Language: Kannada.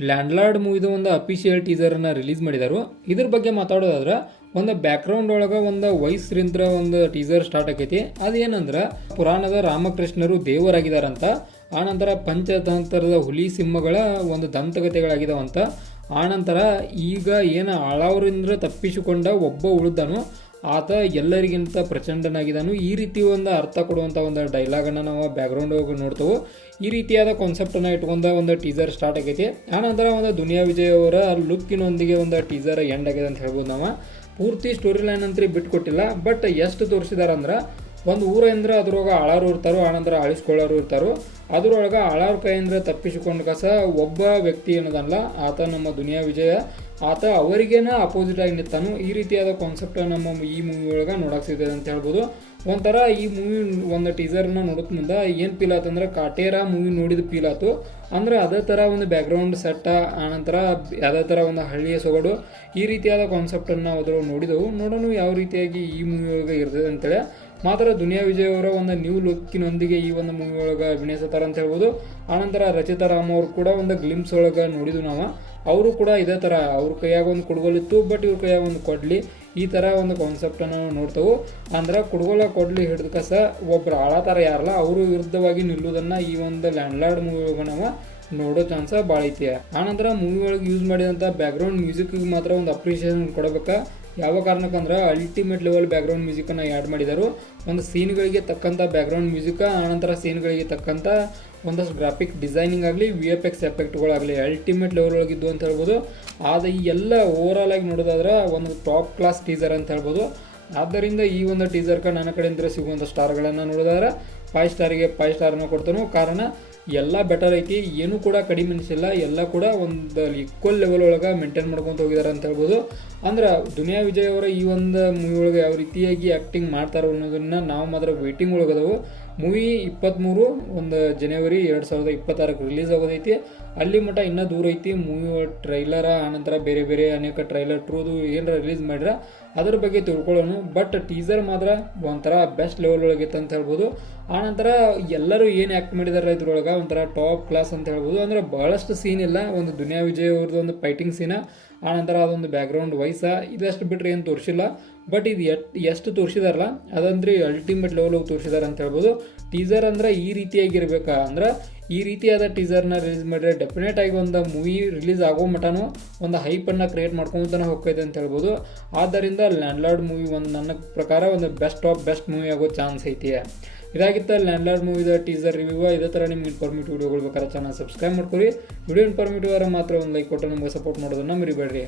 ಲ್ಯಾಂಡ್ಲಾರ್ಡ್ ಮೂವಿದು ಒಂದು ಅಫಿಷಿಯಲ್ ಟೀಸರನ್ನು ರಿಲೀಸ್ ಮಾಡಿದರು. ಇದ್ರ ಬಗ್ಗೆ ಮಾತಾಡೋದಾದ್ರೆ, ಒಂದು ಬ್ಯಾಕ್ಗ್ರೌಂಡ್ ಒಳಗೆ ಒಂದು ವಯಸ್ಸರಿಂದ ಒಂದು ಟೀಸರ್ ಸ್ಟಾರ್ಟ್ ಆಕೈತಿ. ಅದೇನಂದ್ರೆ, ಪುರಾಣದ ರಾಮಕೃಷ್ಣರು ದೇವರಾಗಿದ್ದಾರಂತ ಆನಂತರ ಪಂಚತಂತ್ರದ ಹುಲಿ ಸಿಂಹಗಳ ಒಂದು ದಂತಕಥೆಗಳಾಗಿದಾವಂತ ಆನಂತರ ಈಗ ಏನು ಆಳವರಿಂದ ತಪ್ಪಿಸಿಕೊಂಡ ಒಬ್ಬ ಉಳಿದನು ಆತ ಎಲ್ಲರಿಗಿಂತ ಪ್ರಚಂಡನಾಗಿದ್ದಾನು. ಈ ರೀತಿ ಒಂದು ಅರ್ಥ ಕೊಡುವಂಥ ಒಂದು ಡೈಲಾಗನ್ನು ನಾವು ಬ್ಯಾಕ್ಗ್ರೌಂಡ್ ಹೋಗಿ ನೋಡ್ತೇವೆ. ಈ ರೀತಿಯಾದ ಕಾನ್ಸೆಪ್ಟನ್ನು ಇಟ್ಕೊಂಡ ಒಂದು ಟೀಸರ್ ಸ್ಟಾರ್ಟ್ ಆಗೈತಿ. ಆನಂತರ ಒಂದು ದುನಿಯಾ ವಿಜಯ್ ಅವರ ಲುಕ್ಕಿನೊಂದಿಗೆ ಒಂದು ಟೀಸರ್ ಎಂಡ್ ಆಗಿದೆ ಅಂತ ಹೇಳ್ಬೋದು ನಾವು. ಪೂರ್ತಿ ಸ್ಟೋರಿ ಲೈನ್ ಅಂತ ಬಿಟ್ಕೊಟ್ಟಿಲ್ಲ. ಬಟ್ ಎಷ್ಟು ತೋರಿಸಿದಾರೆ ಅಂದ್ರೆ, ಒಂದು ಊರ ಅಂದ್ರೆ ಅದ್ರೊಳಗೆ ಆಳಾರು ಇರ್ತಾರೋ ಆನಂತರ ಅಳಿಸ್ಕೊಳ್ಳೋರು ಇರ್ತಾರೋ, ಅದ್ರೊಳಗೆ ಆಳಾರ ಕೈಯಿಂದ ತಪ್ಪಿಸಿಕೊಂಡ ಕಸ ಒಬ್ಬ ವ್ಯಕ್ತಿ ಏನದಲ್ಲ ಆತ ನಮ್ಮ ದುನಿಯಾ ವಿಜಯ. ಆತ ಅವರಿಗೇನ ಅಪೋಸಿಟ್ ಆಗಿ ನಿಂತಾನು. ಈ ರೀತಿಯಾದ ಕಾನ್ಸೆಪ್ಟ್ ನಮ್ಮ ಈ ಮೂವಿ ಒಳಗೆ ನೋಡಕ್ ಸಿಗ್ತದೆ ಅಂತ ಹೇಳ್ಬೋದು. ಒಂಥರ ಈ ಮೂವಿ ಒಂದು ಟೀಸರ್ನ ನೋಡಕ್ ಮುಂದೆ ಏನು ಫೀಲ್ ಆತಂದ್ರೆ ಕಾಟೇರ ಮೂವಿ ನೋಡಿದ ಫೀಲ್ ಆತು. ಅಂದ್ರೆ ಅದೇ ಥರ ಒಂದು ಬ್ಯಾಕ್ಗ್ರೌಂಡ್ ಸೆಟ್ಟ ಆನಂತರ ಅದೇ ಥರ ಒಂದು ಹಳ್ಳಿಯ ಸೊಗಡು ಈ ರೀತಿಯಾದ ಕಾನ್ಸೆಪ್ಟನ್ನು ಅದ್ರೊಳಗೆ ನೋಡಿದೆವು. ನೋಡೋಣ ಯಾವ ರೀತಿಯಾಗಿ ಈ ಮೂವಿ ಒಳಗೆ ಇರ್ತದೆ ಅಂತೇಳಿ. ಮಾತ್ರ ದುನಿಯಾ ವಿಜಯ್ ಅವರ ಒಂದು ನ್ಯೂ ಲುಕ್ಕಿನೊಂದಿಗೆ ಈ ಒಂದು ಮೂವಿ ಒಳಗೆ ಅಭಿನಯಿಸುತ್ತಾರೆ ಅಂತ ಹೇಳ್ಬೋದು. ಆನಂತರ ರಚಿತಾ ರಾಮ್ ಅವರು ಕೂಡ ಒಂದು ಗ್ಲಿಮ್ಸ್ ಒಳಗೆ ನೋಡಿದ್ವು ನಾವು. ಅವರು ಕೂಡ ಇದೇ ಥರ ಅವ್ರ ಕೈಯಾಗ ಒಂದು ಕುಡ್ಗೋಲಿತ್ತು ಬಟ್ ಇವ್ರ ಕೈಯಾಗ ಒಂದು ಕೊಡ್ಲಿ, ಈ ಥರ ಒಂದು ಕಾನ್ಸೆಪ್ಟನ್ನು ನೋಡ್ತೇವೆ. ಅಂದ್ರೆ ಕುಡ್ಗೋಲ ಕೊಡ್ಲಿ ಹಿಡಿದ ಕಸ ಒಬ್ರು ಆಳತಾರ ಯಾರಲ್ಲ, ಅವರು ವಿರುದ್ಧವಾಗಿ ನಿಲ್ಲುವುದನ್ನು ಈ ಒಂದು ಲ್ಯಾಂಡ್ಲಾರ್ಡ್ ಮೂವಿ ನಾವು ನೋಡೋ ಚಾನ್ಸ ಭಾಳ ಐತಿ. ಆನಂತರ ಮೂವಿ ಒಳಗೆ ಯೂಸ್ ಮಾಡಿದಂಥ ಬ್ಯಾಕ್ಗ್ರೌಂಡ್ ಮ್ಯೂಸಿಕ್ಗೆ ಮಾತ್ರ ಒಂದು ಅಪ್ರಿಷಿಯೇಷನ್ ಕೊಡಬೇಕಾ. ಯಾವ ಕಾರಣಕ್ಕಂದ್ರೆ ಅಲ್ಟಿಮೇಟ್ ಲೆವೆಲ್ ಬ್ಯಾಕ್ಗ್ರೌಂಡ್ ಮ್ಯೂಸಿಕನ್ನು ಆ್ಯಡ್ ಮಾಡಿದರು. ಒಂದು ಸೀನ್ಗಳಿಗೆ ತಕ್ಕಂಥ ಬ್ಯಾಕ್ಗ್ರೌಂಡ್ ಮ್ಯೂಸಿಕ್ ಆನಂತರ ಸೀನ್ಗಳಿಗೆ ತಕ್ಕಂಥ ಒಂದಷ್ಟು ಗ್ರಾಫಿಕ್ ಡಿಸೈನಿಂಗ್ ಆಗಲಿ ವಿ ಎಫ್ ಎಕ್ಸ್ ಎಫೆಕ್ಟ್ಗಳಾಗಲಿ ಅಲ್ಟಿಮೇಟ್ ಲೆವೆಲ್ ಒಳಗಿದ್ದು ಅಂತ ಹೇಳ್ಬೋದು. ಆದ ಈ ಎಲ್ಲ ಓವರಾಲ್ ಆಗಿ ನೋಡೋದಾದ್ರೆ ಒಂದು ಟಾಪ್ ಕ್ಲಾಸ್ ಟೀಸರ್ ಅಂತ ಹೇಳ್ಬೋದು. ಆದ್ದರಿಂದ ಈ ಒಂದು ಟೀಸರ್ಗೆ ನನ್ನ ಕಡೆಯಿಂದ ಸಿಗುವಂಥ ಸ್ಟಾರ್ಗಳನ್ನು ನೋಡೋದಾದ್ರೆ ಫೈವ್ ಸ್ಟಾರಿಗೆ ಫೈವ್ ಸ್ಟಾರನ್ನು ಕೊಡ್ತಾನೋ, ಕಾರಣ ಎಲ್ಲ ಬೆಟರ್ ಐತಿ, ಏನೂ ಕೂಡ ಕಡಿಮೆ ಅನಿಸಿಲ್ಲ, ಎಲ್ಲ ಕೂಡ ಒಂದು ಈಕ್ವಲ್ ಲೆವೆಲ್ ಒಳಗೆ ಮೇಂಟೈನ್ ಮಾಡ್ಕೊತ ಹೋಗಿದ್ದಾರೆ ಅಂತ ಹೇಳ್ಬೋದು. ಅಂದ್ರೆ ದುನಿಯಾ ವಿಜಯ್ ಅವರ ಈ ಒಂದು ಮೂವಿ ಒಳಗೆ ಯಾವ ರೀತಿಯಾಗಿ ಆ್ಯಕ್ಟಿಂಗ್ ಮಾಡ್ತಾರೋ ಅನ್ನೋದನ್ನ ನಾವು ಮಾತ್ರ ವೇಟಿಂಗ್ ಒಳಗದವು ಮೂವಿ ಇಪ್ಪತ್ತ್ಮೂರು ಒಂದು ಜನವರಿ ಎರಡು ಸಾವಿರದ ಇಪ್ಪತ್ತಾರಕ್ಕೆ ರಿಲೀಸ್ ಆಗೋದೈತಿ. ಅಲ್ಲಿ ಮಟ್ಟ ಇನ್ನೂ ದೂರ ಐತಿ. ಮೂವಿ ಟ್ರೈಲರ ಆನಂತರ ಬೇರೆ ಬೇರೆ ಅನೇಕ ಟ್ರೈಲರ್ ಟ್ರೂದು ಏನರ ರಿಲೀಸ್ ಮಾಡ್ರ, ಅದ್ರ ಬಗ್ಗೆ ತಿಳ್ಕೊಳ್ಳೋಣ. ಬಟ್ ಟೀಸರ್ ಮಾತ್ರ ಒಂಥರ ಬೆಸ್ಟ್ ಲೆವೆಲ್ ಇತ್ತು ಅಂತ ಹೇಳ್ಬೋದು. ಆನಂತರ ಎಲ್ಲರೂ ಏನು ಆ್ಯಕ್ಟ್ ಮಾಡಿದಾರೆ ಇದ್ರೊಳಗೆ, ಒಂಥರ ಟಾಪ್ ಕ್ಲಾಸ್ ಅಂತ ಹೇಳ್ಬೋದು. ಅಂದ್ರೆ ಭಾಳಷ್ಟು ಸೀನ್ ಇಲ್ಲ. ಒಂದು ದುನಿಯಾ ವಿಜಯ್ ಅವ್ರದ್ದು ಒಂದು ಫೈಟಿಂಗ್ ಸೀನ ಆನಂತರ ಅದೊಂದು ಬ್ಯಾಕ್ಗ್ರೌಂಡ್ ವಾಯ್ಸ ಇದಷ್ಟು ಬಿಟ್ಟರೆ ಏನು ತೋರಿಸಿಲ್ಲ. ಬಟ್ ಇದು ಎಷ್ಟು ತೋರಿಸಿದಾರಲ್ಲ, ಅದಂದ್ರೆ ಅಲ್ಟಿಮೇಟ್ ಲೆವೆಲ್ ತೋರಿಸಿದಾರೆ ಅಂತ ಹೇಳ್ಬೋದು. ಟೀಸರ್ ಅಂದ್ರೆ ಈ ರೀತಿಯಾಗಿರ್ಬೇಕಾ? ಅಂದ್ರೆ ಈ ರೀತಿಯಾದ ಟೀಸರ್ನ ರಿಲೀಸ್ ಮಾಡಿದ್ರೆ ಡೆಫಿನೆಟ್ ಆಗಿ ಒಂದು ಮೂವಿ ರಿಲೀಸ್ ಆಗೋ ಮಟನೂ ಒಂದು ಹೈಪನ್ನು ಕ್ರಿಯೇಟ್ ಮಾಡ್ಕೊಂತಾನೆ ಹೋಗ್ತೈತೆ ಅಂತ ಹೇಳ್ಬೋದು. ಆದ್ದರಿಂದ ಲ್ಯಾಂಡ್ಲಾರ್ಡ್ ಮೂವಿ ಒಂದು ನನ್ನ ಪ್ರಕಾರ ಒಂದು ಬೆಸ್ಟ್ ಆಫ್ ಬೆಸ್ಟ್ ಮೂವಿ ಆಗೋ ಚಾನ್ಸ್ ಐತಿ ಇದಾಗಿತ್ತು ಲ್ಯಾಂಡ್ಲಾರ್ಡ್ ಮೂವಿದ ಟೀಸರ್ ರಿವ್ಯೂ ಇದೇ ಥರ ನಿಮ್ಗೆ ಇನ್ಫಾರ್ಮೇಟಿವ್ ವಿಡಿಯೋಗಳು ಬೇಕಾದ್ರೆ ಚಾನಲ್ ಸಬ್ಸ್ಕ್ರೈಬ್ ಮಾಡ್ಕೊಳ್ಳಿ ವಿಡಿಯೋ ಇನ್ಫಾರ್ಮೇಟಿವ್ ಮಾತ್ರ ಒಂದು ಲೈಕ್ ಕೊಟ್ಟು ನಮಗೆ ಸಪೋರ್ಟ್ ಮಾಡೋದನ್ನು ಮರಿಬೇಡ್ರಿ.